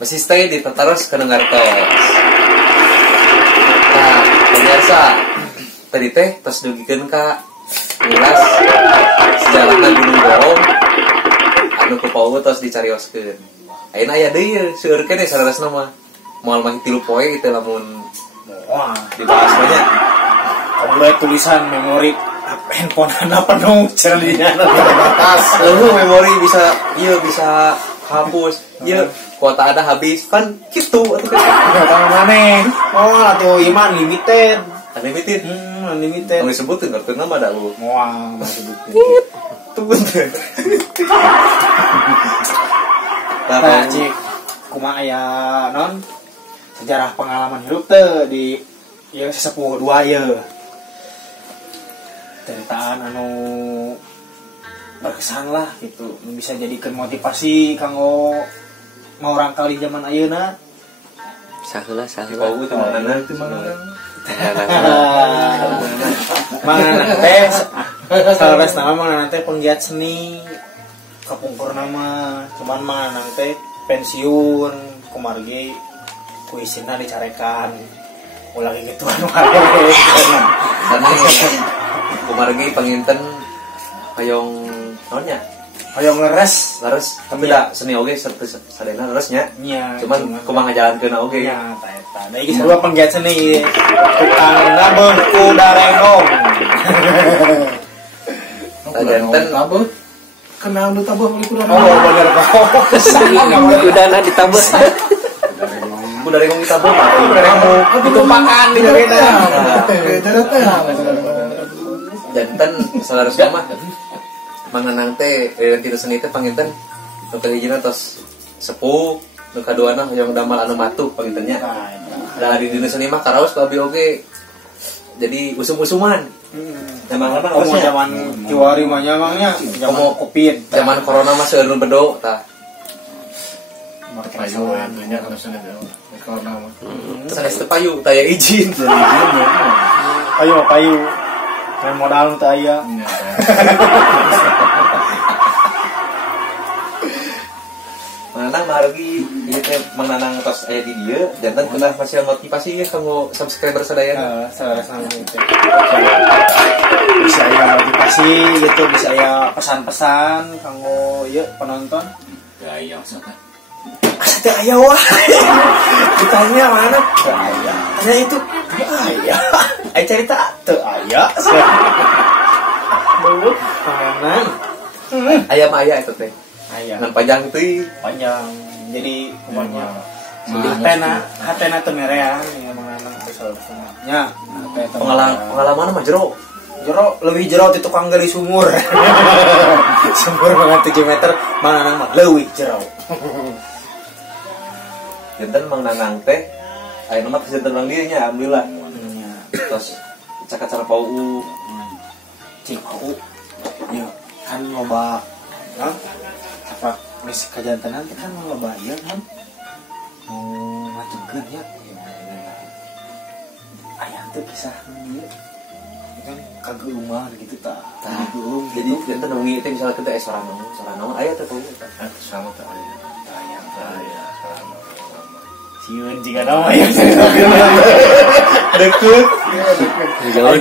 masih stay di terus kedengartos. Nah, pemirsa, tadi teh pas dugikeun ka jelas sejarahna Gunung Borong anu ku Pauh tos dicarioskeun. Ayeuna aya deui seueur keneh saudara mah. Moal mah 3 poe itu lamun wah dibahas banyak. mulai tulisan memori handphone anak penuh cerdinya Terbatas. Memori bisa bisa hapus. Ieu kuota ada habis kan gitu atuh kan. tahu maneh oh atuh iman limited Unlimited. unlimited Anu disebutkeun kartu nama da lu. wah masih bukti Tuh bener. nah cik kumaha aya non sejarah pengalaman hidup teh di ya sesepuh dua ya ceritaan anu berkesan lah gitu bisa jadikan motivasi kanggo mau rangkal di zaman ayeuna Saheula Pauh teh mana teh mana. mana teh sanes nama mana teh penggiat seni kapungkur nama cuman mana teh pensiun kumargi kuisina dicarekan ulah gituan wae Kumargi panginten hayong naonnya? hayang leres Leres, tapi da seni oge sadena leresnya. nya Cuman kumaha ngajalankeun oge. nya ta eta da ieu dua penggiat seni tukang ngabeuh ku darengong Tajanten tabeuh kenal nu tabeuh ku oh bener kok kudana ditabeuh. ku darengong kita beuh. ditumpakan di beda Janten saudara mah manganang teh kita seni teh panginten nu kahijina tos sepuh, nu kaduana hoyong damal anu matuh pangintennya. Dari dina seni mah karaos babi oge jadi usum-usuman. Emang apa Komo zaman Kiwari mah nyamangnya zaman Covid. Zaman corona mah seueur nu bedo tah. payu atunya kana sana kalau nama Sanes teu payu taya izin. Payu kan modal teh aya. Mananang margi ieu teh mananang tos aya di dieu janten keunah masih motivasi ya kanggo subscriber sadayana. Salah sama itu. Bisa aya motivasi gitu, bisa aya pesan-pesan kanggo ieu penonton. ya iya maksudnya Teu aya wae. Ditanya mana? Teu aya. Tanya itu, teu aya. Aya cerita teu aya. Dulu panganan. Aya mah aya eta teh. Aya. Ngan panjang teuing. Panjang. Jadi banyak. Nah, Hatena teu merean ya menganang nya. Pengalaman mah jero. Lebih jero ti tukang gali sumur. Sumur banget 7 meter mananang mah leuwih jero. Janten Mang Nanang teh ayeuna mah teu tentang dieu nya alhamdulillah. Nya. Terus caka-caka Pauh Cing au. Ya, kan loba kan apa geus kajantenan teh kan loba ieu kan. Ngajengkeun ya. Aya teh kisah ieu. Kan kageumah gitu tah. jadi janten wengi teh misalkan teh sorang aya teh Pauh eta. sama tuh ayah Sieun jika nama ya. Deket.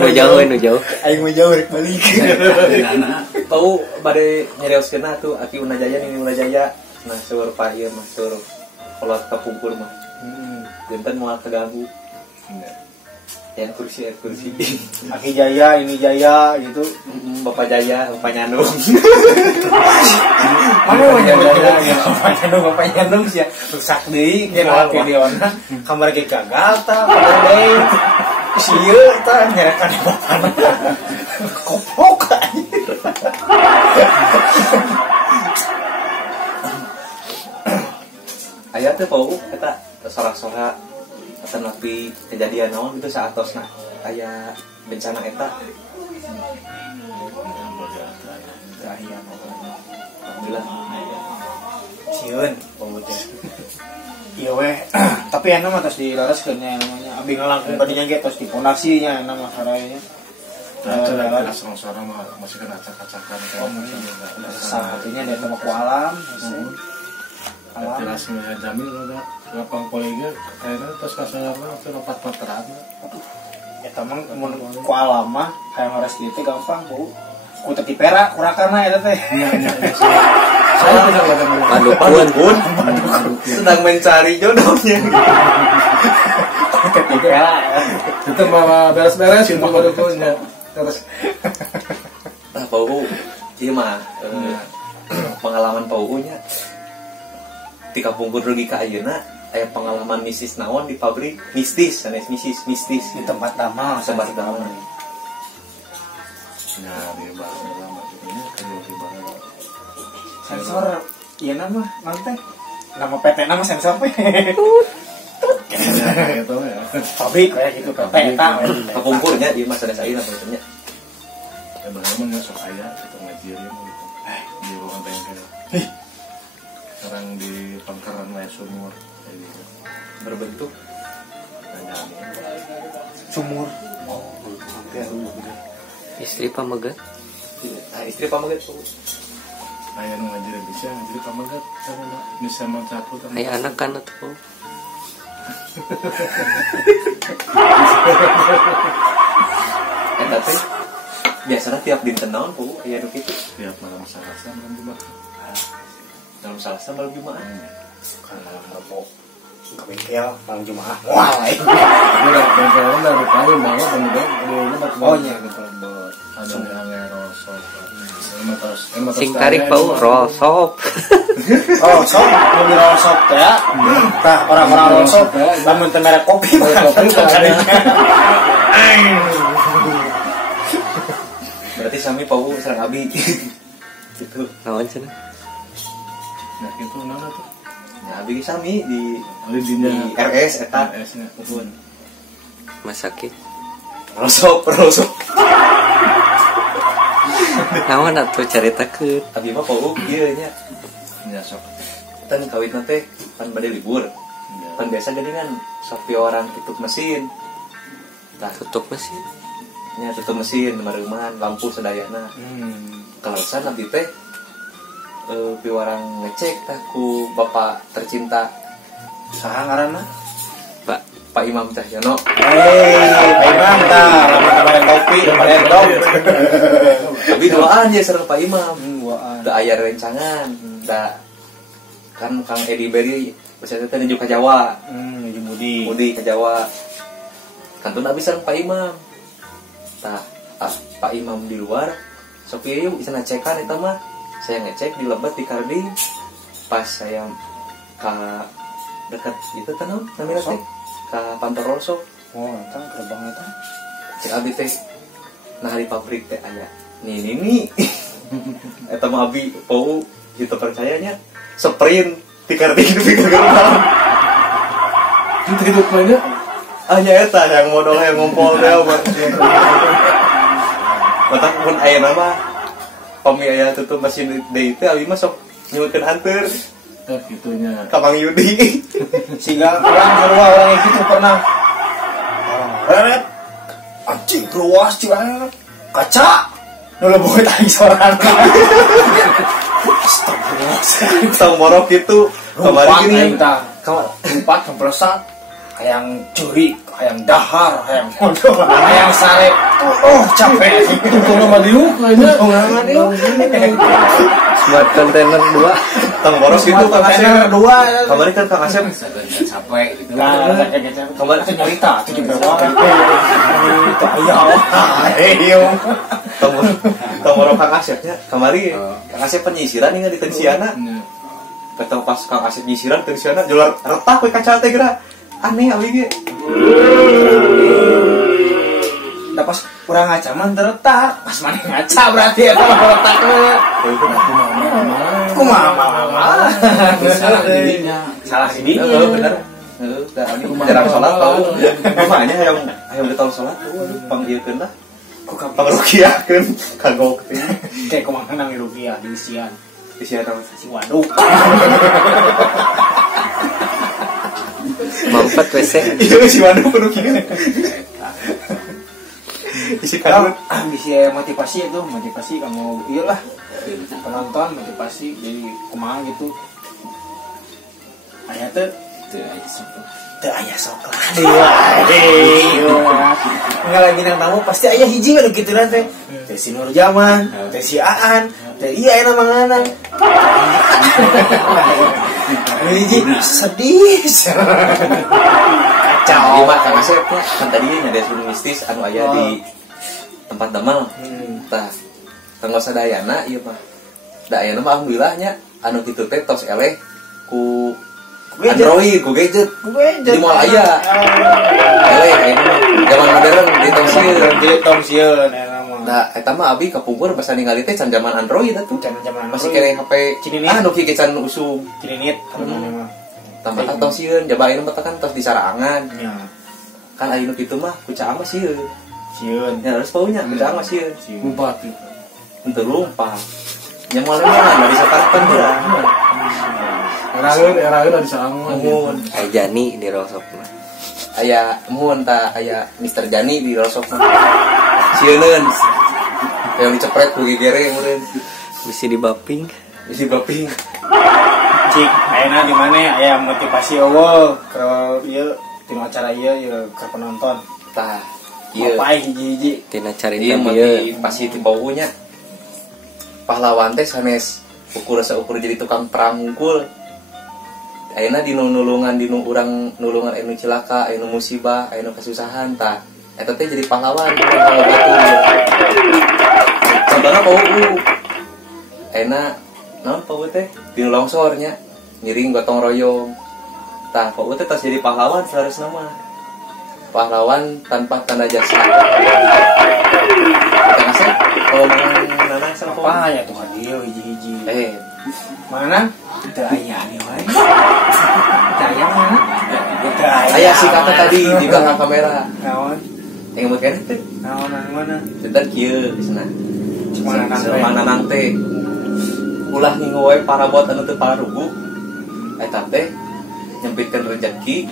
Nu jauh. Aing mah jauh rek balik. Pauh bade nyarioskeun tuh Aki Unajaya Nini Unajaya. Nah seueur pa ieu mah seueur kolot kapungkur mah. Janten moal keganggu. Ya kursi. Aki Jaya, ini Jaya gitu. Bapak Jaya, Bapak Nyandung. Mana Bapak Nyandung sih rusak deui kena videona. Kamar ge gagal tah, kamar deui. Sieu tah nyerekan bapana. Kopok aja. Aya teh Pauh eta sorak-sorak akan napi kejadian naon gitu saatosna aya bencana eta. Alhamdulillah. Sieun Pauh teh. Iya weh, tapi enak mah tos dilareskeun nya namanya. Abi ngalangkung tadinya ge tos dipondasinya nama sarayanya. nah sorong-sorong mah masih kena acak-acakan kan Satunya dari tempat alam. ventilasi mah jamil udah lapang polega kayaknya pas kasalarna teh lopat meteran. Eta mah mun ku alam mah hayang ngaras kieu teh gampang Bu. Ku teu dipera kurakarna eta teh. Iya. Saya tidak ada Madukun. Sedang mencari jodohnya. Ku teu dipera. itu mah beres-beres itu baru punya. Terus Nah, Pau, iya mah pengalaman Pau nya di kampung rugi ka ayeuna aya pengalaman mistis naon di pabrik mistis sanes mistis Di tempat damel, tempat damel. nah di bahasa lama ini kan di bahasa sensor ieu mah naon teh? Nama PT nama sensor teh. itu ya. Pabrik kayak gitu PT eta. Kapungkurnya ieu mah sanes ayeuna pentingnya. Ya benar mah nggak sok aya itu ngajirin gitu. Di ruang bengkel. Sekarang di pangkaran wae sumur kayak gitu. Berbentuk Sumur. Istri pamegat. istri pamaget Pau. Aya nu ngajirin bisa ngajirin pamagat sama bisa mencaput. Aya anak kan atuh. Eta teh biasanya tiap dinten naon Pau aya nu kitu. Tiap malam Selasa malam Jumat. Dalam Selasa malam Jumat. Karena mau ke bengkel malam Jumat. Wah, lain. Udah bengkelnya dari paling bawah kemudian Oh, iya. gitu. Ada yang ngerosot. Sing tarik Pau rosop. Oh, sok mobil rosop ya. Tah orang-orang rosop lamun teu merek kopi mah kopi Berarti sami Pau sareng Abi. Gitu. Naon cenah? Nah itu nana tuh. Nah, Abi sami di Di RS eta. RS-nya. Pun. Masakit. Rosop. Naon atuh caritakeun? Abi mah Pau ieu nya. Ya sok. Tan kawitna teh pan bade libur. Ya. Pan biasa jadi kan sok orang tutup mesin. Tah, Tutup mesin. nya tutup mesin mareman lampu sadayana. Kalasan abdi teh piwarang ngecek tah ku bapak tercinta saha ngaranna? Pak Pak Imam Cahyono. Pak Imam tah lamun kemarin kopi kemarin dong. Tapi doaan ya sareng Pak Imam. Duaan. Da aya rencangan, da kan Kang Edi Beri biasanya teh nuju ka Jawa, Nuju Budi. Budi ka Jawa. Kantun abis sareng Pak Imam. Tah, Pak Imam di luar, sok yuk bisa ngecekan eta mah. Saya ngecek di Lebet di Karding. Pas saya ka dekat itu teh naon namanya teh? Ka Pantor Rosso. Oh, eta gerbang eta. Cek abi teh nah di pabrik teh aya. Nih. Eta mah abi Pau gitu percayanya sprint di Karding di pinggir gerbang. Itu hidup banyak. Hanya eta yang modal yang ngumpul teh mah. Matak pun aya nama pamiaya tutup mesin deui teh abi mah sok nyukeun hanteur Gitunya. ka Mang Yudi. Sehingga orang itu pernah Red anjing keluas curang kaca nu leubeut aing sorangan. Astagfirullah. Tang borok itu kemarin gini. Empat kemplesan hayang curi, hayang dahar, hayang modal, hayang sare. Oh, capek. Untung sama diuk kayaknya. Smart container 2. Tang boros itu Kang Asep. Kedua Kemarin kan Kang Asep Capek gitu. kemarin cerita itu juga itu ayo tang borok Kang Asepnya. Kemarin Kang Asep penyisiran ingat di Tensiana. Ketemu pas Kang Asep nyisiran Tensiana jual retak we kaca teh geura. Aneh abi ge. Da pas urang ngaca mah terletak, pas mana ngaca berarti eta mah terletak teh. Kumaha? Salah dirinya. Salah si dinya. Bener. Da abi jarang salat tau. Mamanya hayang ditol salat. Pang ieukeun lah. Ku ka Pang rukiakeun kagok teh. kayak kumaha nang rupiah di sian. Isian tahu. Si waduk. Mampet WC. Iya si Wando perukian. Isi Kalau karut. bisa motivasi itu motivasi kamu iyalah penonton motivasi jadi kumaha gitu aya teu Teu aya sok. teu aya sok lah nggak bintang tamu pasti aya hiji anu kitu teh teh si Nur Jaman teh si Aan teh iya enak mangana hiji sedih Jadi mah Kang Asep kan tadi ada sulung mistis anu aya di tempat damel. Tah, tanggal sadayana ieu mah. Da aya mah alhamdulillahnya anu kitu teh tos eleh ku Android, ku gadget. Di mall aya. Eleh aya mah zaman modern di tong sieun. di tong sieun eta mah Da eta mah abi kapungkur basa ningali teh can zaman Android atuh. zaman Masih kere HP Cininit. anu kieu can usum. Cininit mana mah Tambah tong sieun, jaba anu mah kan tos disaraangan. nya Kan anu kitu mah ku caang mah sieun. sieun Ya harus taunya, ku caang mah sieun. Umpat gitu. Untuk lupa yang mau mana dari sekarang dia Eraeun ada saangan. mohon Ay Jani di rosok mah. aya mohon ta aya Mr. Jani di rosok sieun yang dicepret ku gigere meureun Bisa dibaping. isi baping cik ayeuna di mana aya motivasi eueuh ke ieu tinu acara ieu ke penonton tah ieu papai hiji-hiji Tina carita ieu bieu. motivasi ti baunya pahlawan teh sanes ukur jadi tukang perang unggul ayeuna di nulungan di nu urang nulungan anu cilaka anu musibah anu kesusahan tah eta teh jadi pahlawan kalau batu contohna Pau ayeuna naon Pau teh di longsornya nyiring gotong royong tah Pau teh tas jadi pahlawan seharusna mah pahlawan tanpa tanda jasa kita ngasih kalau mana sama Pau apa ya tuh dia hiji-hiji mana teu aya nih wae teu aya mana teu aya si kata tadi di belakang kamera naon yang ngebut kan teh naon mana Cinta kieu di sana. Cuman Mana nante. Ulah ngingu we para bot anu teu pararugu. Eta teh nyempitkeun rezeki,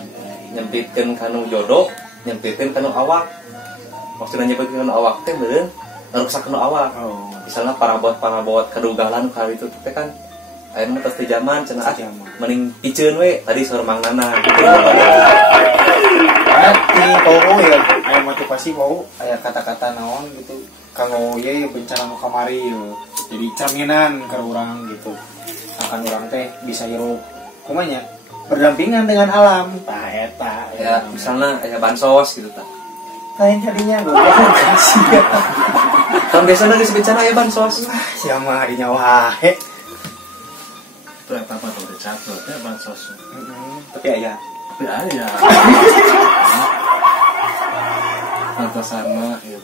nyempitkeun kanu jodoh, nyempitkeun kanu awak. Maksudna nyempitkeun kanu awak teh meureun rusak kanu awak. Misalnya para bot kadugalan kali itu teh kan aya mah tos teh zaman cenah mending piceun we tadi saur Mang Nana. Ini Pau ya, aya motivasi Pau, aya kata-kata naon gitu. Kalau ye bencana nu kamari ya. Jadi cerminan ke urang gitu. Akan urang teh bisa hirup kumanya berdampingan dengan alam. Tah eta Ya misalnya aya bansos gitu tah. lain tadinya goblok kasih. Kan biasanya geus bencana aya bansos. Sia mah dinya wae. Itu eta apa tuh dicatat ya bansos. Tapi aya Tapi aya. Pantasan mah ya.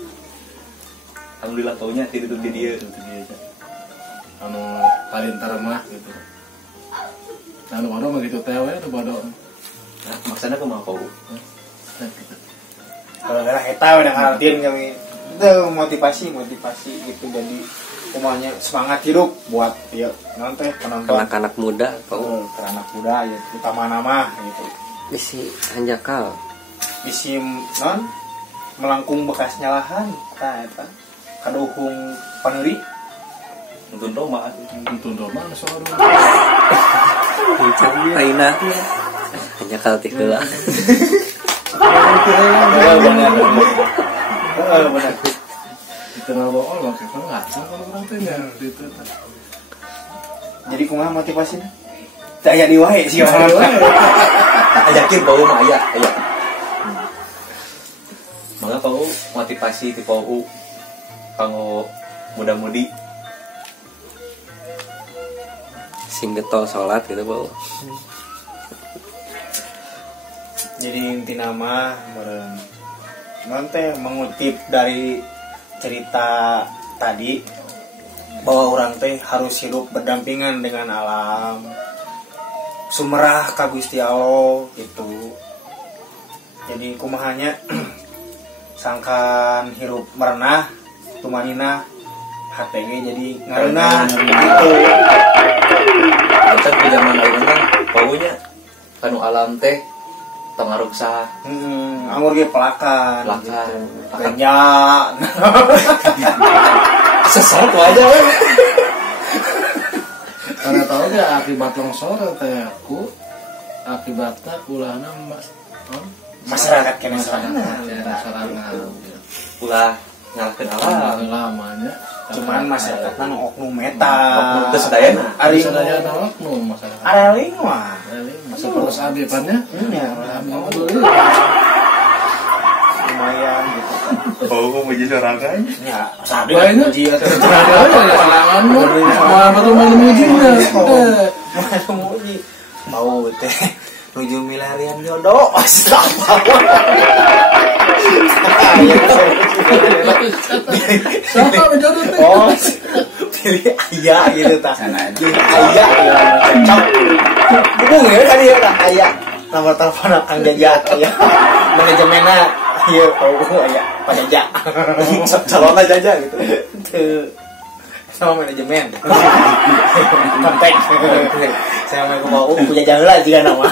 Alhamdulillah taunya ti ditu di dieu. Itu dia aja. Anu paling termah gitu. Anu bodoh mah gitu tewe anu bodoh. Nah, maksudnya aku mau kalau gara eta udah ngartiin kami. Itu motivasi gitu jadi kumanya semangat hidup buat ya nanti penonton Anak-anak muda Pau. ke anak muda ya utama nama gitu Bisi hanjakal. isi non melangkung bekasnya lahan eta kaduhung paneuri nonton domba. Untuk domang soal Aina. Hanjakal teh heula. benar dikenal bool lah kita nggak kalau orang teh nggak gitu. jadi kumaha motivasinya tak aya di wae sih orang Yakin Pau mah aya. Mangga Pau motivasi ti Pau kanggo muda-mudi Sing getol salat gitu Pau. jadi inti nama meureun nanti mengutip dari cerita tadi bahwa orang teh harus hidup berdampingan dengan alam sumerah ka Gusti Allah gitu jadi kumahanya sangkan hirup merenah tumanina HTG jadi ngareunah gitu Kita di zaman ayeuna Paunya kanu alam teh tengaruksa anggur ge pelakan lakan Kenya sesat aja we. Karena tahu dia akibat longsor teh aku akibatnya ulahna masyarakat kena serangan. serangan ulah nyalakeun alam lamanya Cuman masyarakat nang oknum meta. oknum teu sadayana Ari sadaya oknum masyarakat areling mah. masa terus adepannya Iya, lumayan gitu. oh muji sorangan Ya, sabi banyak uji atau serangan mah sama betul malam ujinya muji. Mau teh nuju milarian jodoh. Astagfirullah. siapa menjodoh teh Oh, pilih ayah gitu tak. Pilih ayah ya cocok. Hubung ya tadi ya tak ayah. Nomor telepon Kang Jaja ya. Manajemennya iya oh ayah Pak Jaja. Calon aja gitu. Tuh. Sama manajemen. Kontak. Saya mau punya jalan juga nama.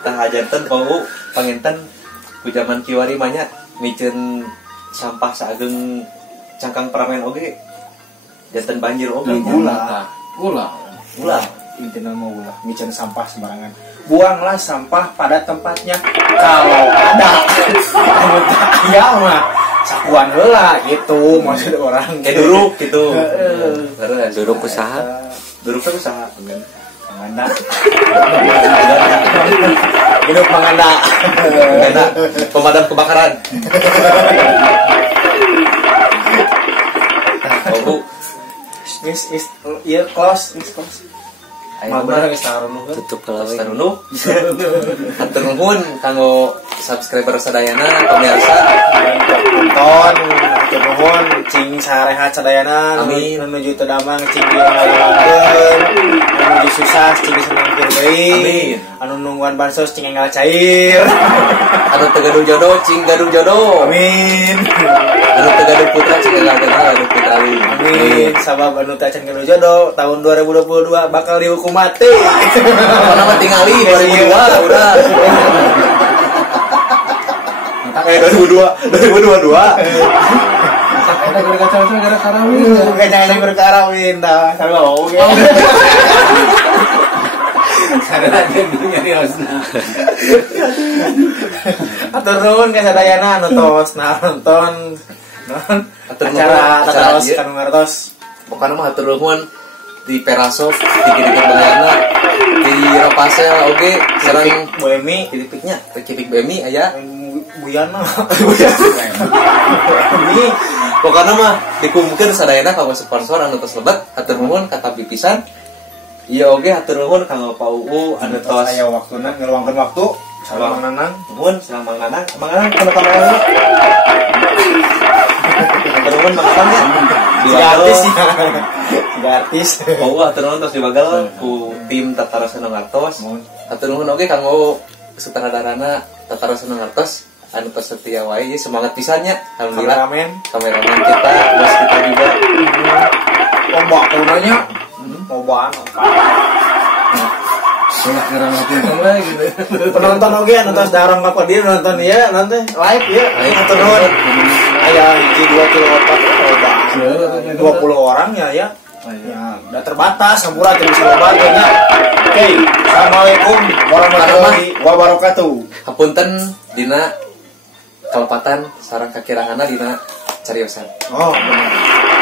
tah hajanten bau panginten ku zaman kiwari manya miceun sampah sageung cangkang peramen oge janten banjir oge Ulah. ulah Intinya mau ulah. Micen sampah sembarangan. Buanglah sampah pada tempatnya kalau ada. Ya mah sakuan heula gitu maksud orang. kayak duruk gitu terus Duduk usaha. duruk kan usaha Manganda. Hidup manganda. ada pemadam kebakaran oh Is iya close. ayo Mabar geus tarunuh. Tutup kalau Tarunu, hatur nuhun kanggo subscriber sadayana pemirsa. Nonton, hatur nuhun cing sarehat sadayana. Amin. Menuju teu damang cing dieu ngalawankeun. Menuju susah cing disenengkeun deui. Amin. Anu nungguan bansos cing enggal cair. Anu teu gaduh jodoh, cing gaduh jodoh. Amin. Anu teu gaduh putra, cing gaduh putri. Amin. Sabab anu teu acan gaduh jodoh tahun 2022 bakal dihukum mati. Nama tingali 2002 udah. 2022. ada gara-gara karawin Jangan berkarawin dah. Kalau oke. karena ada nyari hosna Atur nuhun ka sadayana anu tos nonton Atur nuhun, acara acara tos ieu. kanu ngartos. Pokoknya mah hatur nuhun di Perasov, di Kidipik Bayana, di Rapasel oge sareng Boemi Kidipiknya, Kidipik BMI aya. Buyana. Ini pokoknya mah dikumpulkeun sadayana kanggo sponsor anu tos lebet, hatur nuhun kata pipisan. Iya oge hatur nuhun kanggo Pak UU anu tos Aya waktuna ngeluangkeun waktu salam nanang. nuhun sareng Mang Nanang kana kamera. Hatur nuhun Mang Nanang ya. Siga artis ya. Siga artis. Oh, hatur nuhun tos dibagal ku tim Tatara Seneng Artos. Hatur nuhun oge kanggo sutradarana Tatara Seneng Artos anu tos setia wae jadi semangat pisannya. Alhamdulillah. Kameramen. Kameramen kita, bos kita juga. Ombak kunanya. Obaan. sudah ngeramatin lah gitu Penonton oge anu tos darong ka dia nonton ieu nanti live ya. Hatur nuhun. Aya hiji 2 kilo 4 20 orang ya. Ya, udah terbatas, sampura tidak bisa loba nya. Oke, assalamualaikum warahmatullahi wabarakatuh. Hapunten dina kalepatan sareng kakiranganna dina cariosan. Oh, benar.